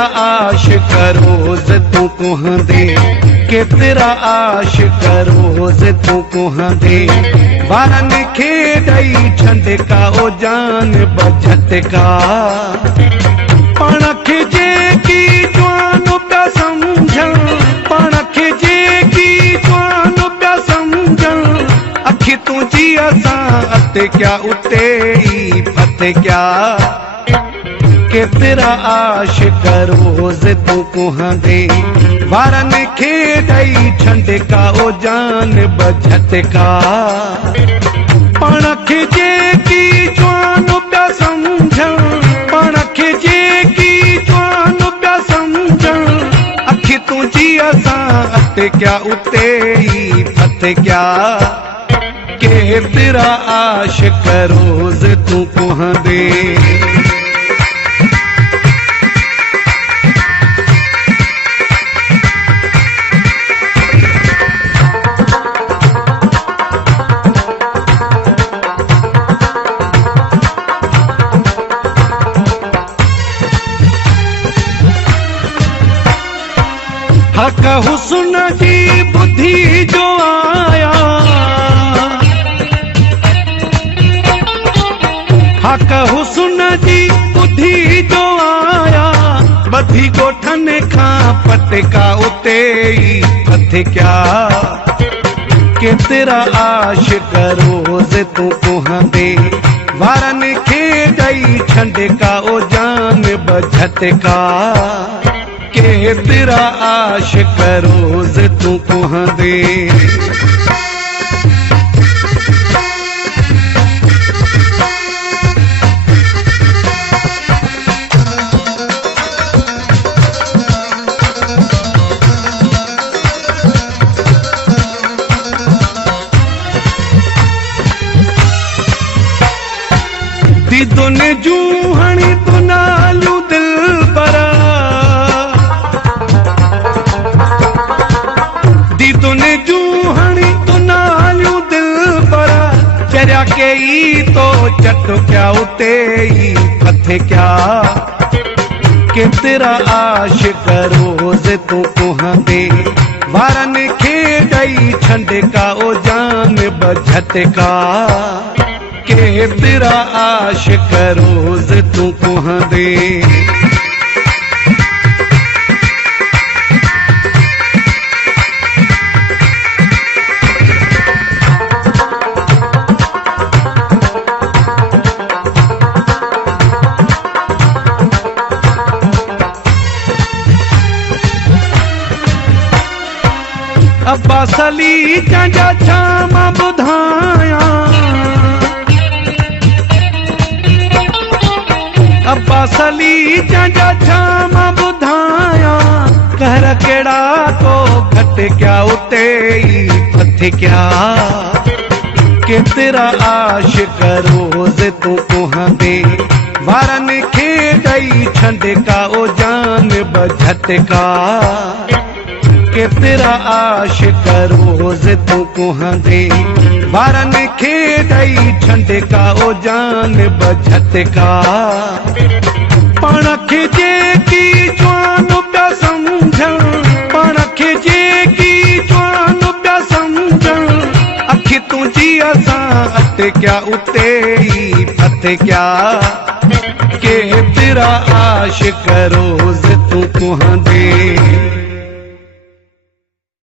केतिरा आशिक़ रोज़ तूं कुहंदे, केतिरा आशिक़ रोज़ तूं कुहंदे, ॿारनि खे ॾेई छंडका ओ जान बझटका। पाण खे जेकी जवान पिया सम्झण, पाण खे जेकी जवान पिया सम्झण, अखि तुंहिंजी असां अते क्या उते ई फते क्या। केतिरा आशिक़ रोज़ तूं कुहंदे, ॿारनि खे ॾेई छंडका ओ जान बझटका। पाण खे जेकी जवान पिया सम्झण, पाण खे जेकी जवान पिया सम्झण, अखि तुंहिंजी असां अते क्या उते ई फते क्या। केतिरा आशिक़ रोज़ तूं कुहंदे। हक़ हुस्न जी बुद्धि जो आया, हक़ हुस्न जी बुद्धि जो आया, ॿधी ॻोठनि खां पटका उते ई फथे क्या। केतिरा आशिक़ रोज़ तूं कुहंदे, ॿारनि खे ॾेई छंडका ओ जान बझटका। केतिरा आशिक़ रोज़ तूं कुहंदे। दीदुन जूं हणी तूं नालियूं दिलबरा, दीदुन जूं हणी तूं नालियूं दिलबरा, चरिया कई तो चट क्या उते ई फथे क्या। केतिरा आशिक़ रोज़ तूं कुहंदे, ॿारनि खे ॾेई छंडका ओ जान बझटका। केतिरा आशिक़ रोज़ तूं कुहंदे। अब्बास अली जा छा मां ॿुधायां, अब्बास अली जा छा मां ॿुधायां, कहर कहिड़ा तो घटि क्या उते ई फथे क्या। केतिरा आशिक़ रोज़ तूं कुहंदे, ॿारनि खे ॾेई छंडका ओ जान बझटका। केतिरा आशिक़ रोज़ तूं कुहंदे, ॿारनि खे ॾेई छंडका ओ जान बझटका। पाण खे जेकी जवान पिया सम्झण, पाण खे जेकी जवान पिया सम्झण, अखि तुंहिंजी असां अते क्या उते ई फते क्या। केतिरा आशिक़ रोज़ तूं कुहंदे।